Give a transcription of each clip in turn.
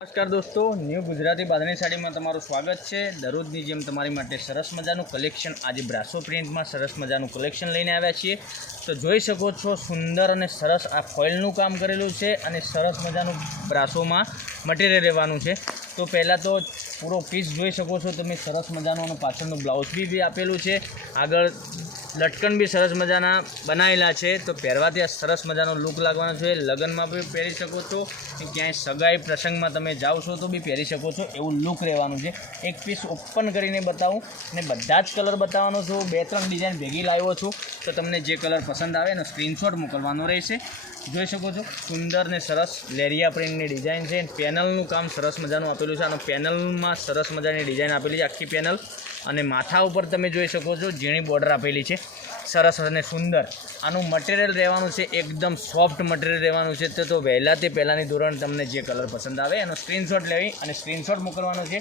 નમસ્કાર દોસ્તો, ન્યૂ ગુજરાતી બાંધણી સાડીમાં તમારું સ્વાગત છે। દરરોજની જેમ તમારી માટે સરસ મજાનું કલેક્શન આજે બ્રાસો પ્રિન્ટમાં સરસ મજાનું કલેક્શન લઈને આવ્યા છીએ। તો જોઈ શકો છો સુંદર અને સરસ આ ફોઇલનું કામ કરેલું છે અને સરસ મજાનું બ્રાસોમાં મટીરિયલ રહેવાનું છે। તો પહેલાં તો પૂરો પીસ જોઈ શકો છો તમે, સરસ મજાનું અને પાછળનું બ્લાઉઝ બી આપેલું છે। આગળ લટકન બી સરસ મજાના બનાવેલા છે। તો પહેરવાથી આ સરસ મજાનો લુક લાગવાનો છે। લગ્નમાં બી પહેરી શકો છો, ક્યાંય સગાઈ પ્રસંગમાં તમે જાઓ છો તો બી પહેરી શકો છો, એવું લુક રહેવાનું છે। એક પીસ ઓપન કરીને બતાવું અને બધા જ કલર બતાવવાનો છું। 2-3 ડિઝાઇન ભેગી લાવ્યો છું, તો તમને જે કલર પસંદ આવે એનો સ્ક્રીનશોટ મોકલવાનો રહેશે। જોઈ શકો છો સુંદર ને સરસ લેરિયા પ્રિન્ટની ડિઝાઇન છે। પેનલનું કામ સરસ મજાનું આપેલું છે। અને પેનલમાં સરસ મજાની ડિઝાઇન આપેલી છે, આખી પેનલ। અને માથા ઉપર તમે જોઈ શકો છો ઝીણી બોર્ડર આપેલી છે, સરસ અને સુંદર। આનું મટીરિયલ રહેવાનું છે એકદમ સોફ્ટ મટીરિયલ રહેવાનું છે। તો વહેલા તે પહેલાંની ધોરણ તમને જે કલર પસંદ આવે એનો સ્ક્રીનશોટ લેવી અને સ્ક્રીનશોટ મોકલવાનો છે।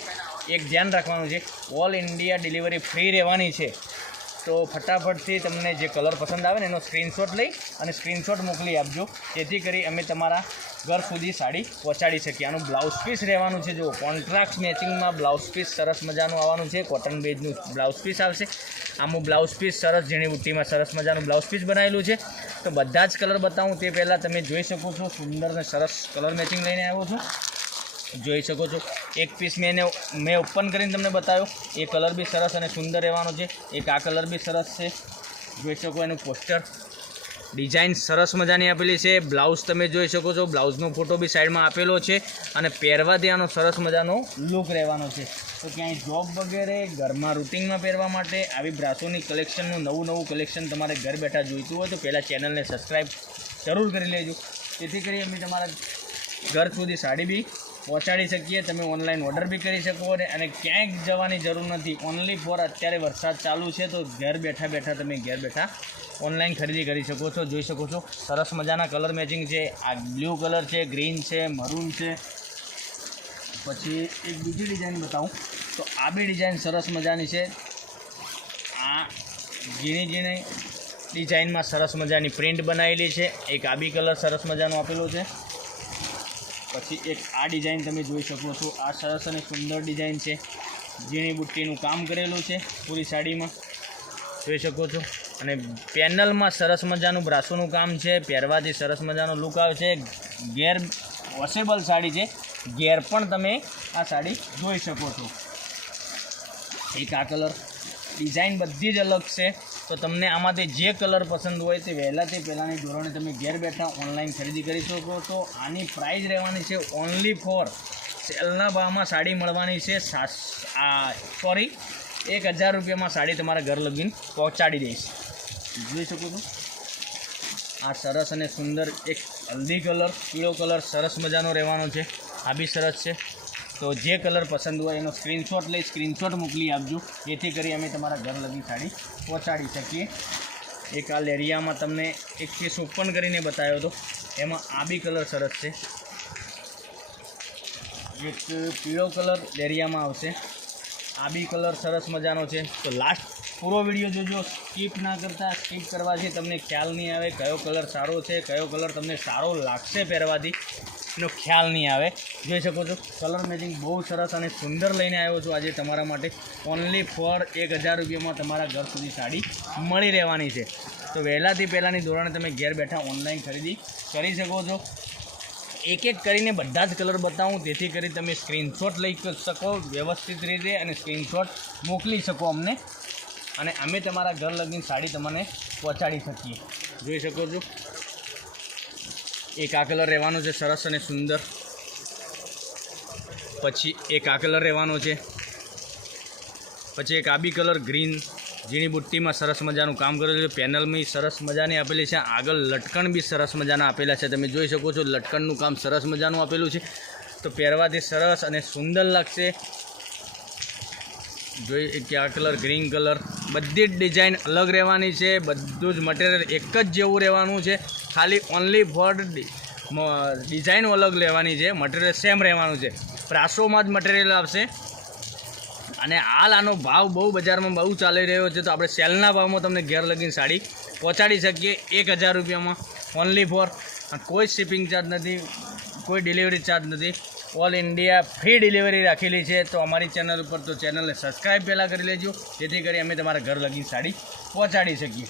એક ધ્યાન રાખવાનું છે, ઓલ ઇન્ડિયા ડિલિવરી ફ્રી રહેવાની છે। તો ફટાફટથી તમને જે કલર પસંદ આવે ને એનો સ્ક્રીનશોટ લઈ અને સ્ક્રીનશોટ મોકલી આપજો, જેથી કરી અમે તમારા ઘર સુધી સાડી પહોંચાડી શકીએ। આનું બ્લાઉઝ પીસ રહેવાનું છે, જો કોન્ટ્રાક્ટ મેચિંગમાં બ્લાઉઝ પીસ સરસ મજાનું આવવાનું છે। કોટન બેઝનું બ્લાઉઝ પીસ આવશે। આનું બ્લાઉઝ પીસ સરસ ઝીણી બુટ્ટીમાં સરસ મજાનું બ્લાઉઝ પીસ બનાવેલું છે। તો બધા જ કલર બતાવું તે પહેલાં તમે જોઈ શકો છો સુંદર અને સરસ કલર મેચિંગ લઈને આવ્યો છું। જોઈ શકો છો એક પીસ મેં ઓપન કરીને તમને બતાવ્યો, એ કલર બી સરસ અને સુંદર રહેવાનો છે। એક આ કલર બી સરસ છે, જોઈ શકો એનું પોસ્ટર ડિઝાઇન સરસ મજાની આપેલી છે। બ્લાઉઝ તમે જોઈ શકો છો, બ્લાઉઝનો ફોટો બી સાઈડમાં આપેલો છે અને પહેરવાથી આનો સરસ મજાનો લુક રહેવાનો છે। તો ક્યાંય જોબ વગેરે ઘરમાં રૂટિનમાં પહેરવા માટે આવી બ્રાસોની કલેક્શનનું નવું કલેક્શન તમારે ઘર બેઠા જોઈતું હોય તો પહેલાં ચેનલને સબસ્ક્રાઈબ જરૂર કરી લેજો, જેથી કરી અમે તમારા ઘર સુધી સાડી બી પહોંચાડી શકીએ। તમે ઓનલાઈન ઓર્ડર બી કરી શકો અને ક્યાંય જવાની જરૂર નથી। ઓનલી ફોર અત્યારે વરસાદ ચાલુ છે તો ઘર બેઠા તમે ઓનલાઈન ખરીદી કરી શકો છો। જોઈ શકો છો સરસ મજાના કલર મેચિંગ છે। આ બ્લુ કલર છે, ગ્રીન છે, મરૂન છે। પછી એક બીજી ડિઝાઇન બતાવું તો આ બી ડિઝાઇન સરસ મજાની છે। આ ઝીણી ડિઝાઇનમાં સરસ મજાની પ્રિન્ટ બનાવેલી છે। એક આ બી કલર સરસ મજાનો આપેલો છે। પછી એક આ ડિઝાઇન તમે જોઈ શકો છો, આ સરસ અને સુંદર ડિઝાઇન છે, ઝીણી બુટ્ટીનું કામ કરેલું છે પૂરી સાડીમાં, જોઈ શકો છો। અને પેનલમાં સરસ મજાનું બ્રાસોનું કામ છે, પહેરવાથી સરસ મજાનો લુક આવશે। ઘેર વોશેબલ સાડી છે, ઘેર પણ તમે આ સાડી જોઈ શકો છો। એક આ કલર ડિઝાઇન બધી જ અલગ છે, તો તમને આમાંથી જે કલર પસંદ હોય તે વહેલાથી પહેલાંની ધોરણે તમે ઘેર બેઠા ઓનલાઈન ખરીદી કરી શકો છો। આની પ્રાઇસ રહેવાની છે ઓનલી ફોર સેલના ભાવમાં સાડી મળવાની છે 1000 રૂપિયામાં સાડી તમારા ઘર લગીને પહોંચાડી દઈશ। જોઈ શકો છો આ સરસ અને સુંદર એક હલ્દી કલર, પીળો કલર સરસ મજાનો રહેવાનો છે, આ બી સરસ છે। તો જે કલર પસંદ હોય એનો સ્ક્રીનશોટ લઈ સ્ક્રીનશોટ મોકલી આપજો, જેથી કરી અમે તમારા ઘર લગી સાડી પહોંચાડી શકીએ। એક આ લેરિયામાં તમને એક પીસ ઓપન કરીને બતાવ્યો હતો, એમાં આ બી કલર સરસ છે। એક પીળો કલર લેરિયામાં આવશે, આ બી કલર સરસ મજાનો છે। તો લાસ્ટ પૂરો વિડીયો જોજો, સ્કીપ ના કરતા। સ્કીપ કરવાથી તમને ખ્યાલ નહીં આવે કયો કલર સારો છે, કયો કલર તમને સારો લાગશે પહેરવાથી એનો ખ્યાલ નહીં આવે। જોઈ શકો છો કલર મેચિંગ બહુ સરસ અને સુંદર લઈને આવ્યો છું આજે તમારા માટે। ઓનલી ફોર 1000 રૂપિયામાં તમારા ઘર સુધી સાડી મળી રહેવાની છે। તો વહેલાથી પહેલાંની ધોરણે તમે ઘેર બેઠા ઓનલાઈન ખરીદી કરી શકો છો। એક કરીને બધા જ કલર બતાવું, તેથી કરી તમે સ્ક્રીનશોટ લઈ શકો વ્યવસ્થિત રીતે અને સ્ક્રીનશોટ મોકલી શકો અમને, અને અમે તમારા ઘર લગીને સાડી તમને પહોંચાડી શકીએ। જોઈ શકો છો એક આ કલર રહેવાનો છે સરસ અને સુંદર, પછી એક આ કલર રહેવાનો છે, પછી એક આ બી કલર ગ્રીન ઝીણી બુટ્ટીમાં સરસ મજાનું કામ કરેલું છે। પેનલમાં સરસ મજાની આપેલી છે, આગળ લટકણ બી સરસ મજાના આપેલા છે, તમે જોઈ શકો છો લટકણનું કામ સરસ મજાનું આપેલું છે। તો પહેરવાથી સરસ અને સુંદર લાગશે। જોઈ કે આ કલર ગ્રીન કલર, બધી જ ડિઝાઇન અલગ રહેવાની છે, બધું જ મટીરિયલ એક જ જેવું રહેવાનું છે, ખાલી ઓનલી ફોર ડિઝાઇન અલગ લેવાની છે, મટીરિયલ સેમ રહેવાનું છે। બ્રાસોમાં જ મટીરિયલ આવશે અને હાલ આનો ભાવ બહુ બજારમાં બહુ ચાલી રહ્યો છે, તો આપણે સેલના ભાવમાં તમને ઘેર લગીને સાડી પહોંચાડી શકીએ 1000 રૂપિયામાં ઓનલી ફોર। કોઈ શિપિંગ ચાર્જ નથી, કોઈ ડિલિવરી ચાર્જ નથી। ઓલ ઇન્ડિયા ફ્રી ડિલિવરી રાખેલી છે. તો અમારી ચેનલ ઉપર તો ચેનલને સબસ્ક્રાઈબ પહેલાં કરી લેજો, જેથી કરી અમે તમારા ઘર લગી સાડી પહોંચાડી શકીએ.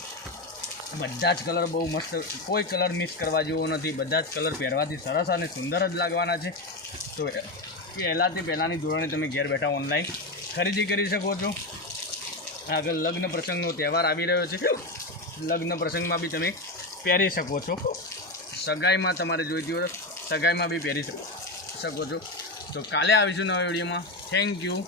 બધા જ કલર બહુ મસ્ત, કોઈ કલર મિક્સ કરવા જેવો નથી. બધા જ કલર પહેરવાથી સરસ અને સુંદર જ લાગવાના છે. તો પહેલાંની ધોરણે તમે ઘેર બેઠા ઓનલાઈન ખરીદી કરી શકો છો. આગળ લગ્ન પ્રસંગનો તહેવાર આવી રહ્યો છે, લગ્ન પ્રસંગમાં બી તમે પહેરી શકો છો. સગાઈમાં તમારે જોઈતી હોય સગાઈમાં બી પહેરી શકો છો. તો કાલે આવીશું નવા વિડીયોમાં. Thank you.